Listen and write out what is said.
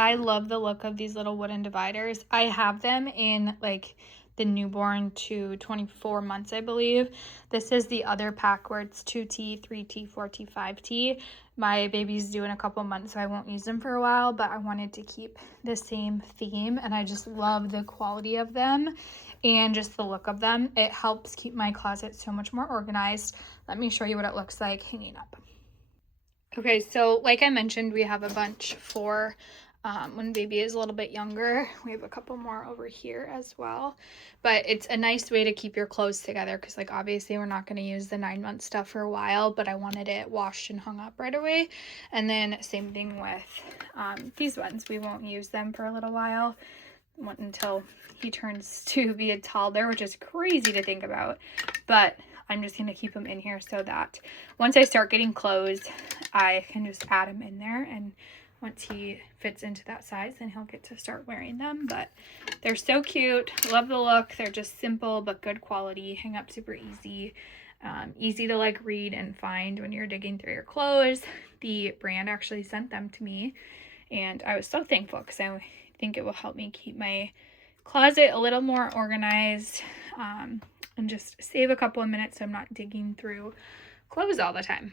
I love the look of these little wooden dividers. I have them in like the newborn to 24 months, I believe. This is the other pack where it's 2T, 3T, 4T, 5T. My baby's due in a couple months, so I won't use them for a while, but I wanted to keep the same theme, and I just love the quality of them and just the look of them. It helps keep my closet so much more organized. Let me show you what it looks like hanging up. Okay, so like I mentioned, we have a bunch for when baby is a little bit younger. We have a couple more over here as well, but it's a nice way to keep your clothes together because like obviously we're not going to use the 9-month stuff for a while, but I wanted it washed and hung up right away. And then same thing with these ones. We won't use them for a little while until he turns to be a toddler, which is crazy to think about, but I'm just going to keep them in here so that once I start getting clothes, I can just add them in there, and once he fits into that size, then he'll get to start wearing them. But they're so cute. Love the look. They're just simple but good quality. Hang up super easy. Easy to like read and find when you're digging through your clothes. The brand actually sent them to me, and I was so thankful because I think it will help me keep my closet a little more organized, and just save a couple of minutes so I'm not digging through clothes all the time.